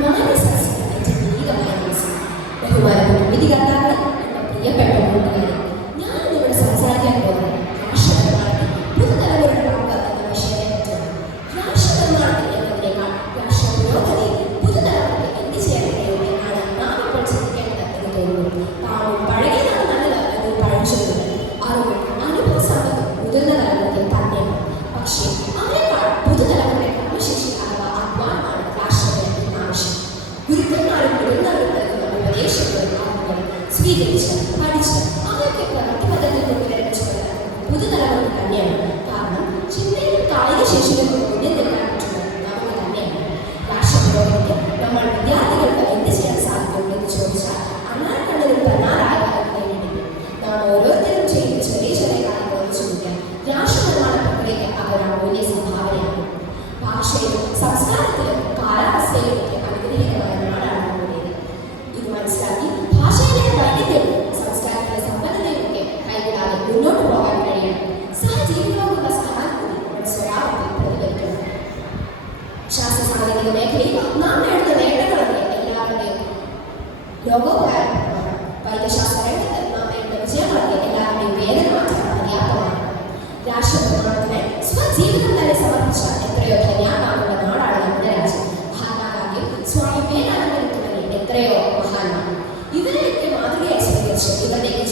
മാനസരസ്വതി ഗീതമായ ദിവസം ബഹുമാനപ്പെട്ട വിധികർത്താക്കളെ, എന്റെ പ്രിയപ്പെട്ട കൂട്ടുകാരെ, ഞാൻ ഇവിടെ സംസാരിക്കാൻ പോകുന്നത് രാഷ്ട്രനിർമ്മാണത്തിൽ പുതുതലമുറയുടെ പങ്ക് എന്ന വിഷയത്തെ പറ്റിയാണ്. രാഷ്ട്രനിർമ്മാണത്തിൽ എന്നതിനേക്കാൾ രാഷ്ട്ര പുരോഗതിയിൽ പുതുതലമുറയ്ക്ക് എന്ത് ചെയ്യാൻ കഴിയും എന്നാണ് നാം ഇപ്പോൾ ചിന്തിക്കേണ്ടത് എന്ന് തോന്നുന്നു. പാവം പഴകിയതാണ് നല്ലത് എന്നൊരു പഴഞ്ചൊല്ലുണ്ട്. അറിവും അനുഭവ സമ്പത്തും മുതിർന്ന തലമുറയ്ക്ക് തന്നെയാണ്. പക്ഷേ അതിനേക്കാൾ പുതുതലമുറയുടെ കർമ്മശേഷി അഥവാ അധ്വാനമാണ് രാഷ്ട്രത്തിന് ആവശ്യം. ഗുരുക്കന്മാരും മുതിർന്നവരും നൽകുന്ന ഉപദേശങ്ങളും അറിവുകളും സ്വീകരിച്ച് പഠിച്ച് അവയൊക്കെ പ്രവർത്തനത്തിൽ കൊണ്ടുവരേണ്ട ചുമതല പുതുതലമുറയ്ക്ക് തന്നെയാണ്. കാരണം ചിന്തയിലും കായിക ശേഷിയിലും മുന്നിൽ നിൽക്കാൻ പറ്റുന്നത് നമുക്ക് തന്നെയാണ്. രാഷ്ട്ര പുരോഗതിക്ക് നമ്മൾ വിദ്യാർത്ഥികൾക്ക് എന്ത് ചെയ്യാൻ സാധിക്കുമെന്ന് ചോദിച്ചാൽ അണ്ണാൻ കണ്ടതിൽ പ്രധാനമായിട്ട് നാം ഓരോരുത്തരും ചെയ്യുന്ന ചെറിയ ചെറിയ കാര്യങ്ങൾ ചോദിക്കാൻ രാഷ്ട്ര നിർമ്മാണ പ്രക്രിയയ്ക്ക് അതൊരു അമൂല്യ സംഭാവനയാണ്. ഭാഷയിലും സംസ്കാരത്തിലും കാലാവസ്ഥയിലും അനുഗ്രഹീതമായ നാടാണ് നമ്മുടേത്. ഇത് മനസ്സിലാക്കി ഭാഷയിലെ വൈവിധ്യവും സംസ്കാരത്തിലെ സമ്പന്നതയും ഒക്കെ കൈവിടാതെ മുന്നോട്ട് പോകാൻ കഴിയണം. സഹജീവികളോടുള്ള സഹാനുഭൂതി നമ്മുടെ സ്വഭാവത്തിൽ പ്രതിഫലിക്കണം. ശാസ്ത്ര സാങ്കേതിക മേഖലയിൽ നാം നേടുന്ന നേട്ടങ്ങളൊക്കെ എല്ലാവരുടെയും ലോകോപകാരപ്രദമാണ്. വൈദ്യശാസ്ത്ര രംഗത്ത് നാം നേടുന്ന വിജയങ്ങളൊക്കെ എല്ലാവരുടെയും വേദന മാറ്റാൻ പര്യാപ്തമാണ്. രാഷ്ട്ര നിർമ്മാണത്തിന് സ്വജീവിതം തന്നെ സമർപ്പിച്ച എത്രയോ ധന്യാത്മാക്കളുടെ നാടാണ് നമ്മുടെ രാജ്യം. മഹാത്മാഗാന്ധിയും സ്വാമി വിവേകാനന്ദനും തുടങ്ങി എത്രയോ മഹാന്മാർ. ഇവരെയൊക്കെ മാതൃകയായി സ്വീകരിച്ച് ഇവരുടെയൊക്കെ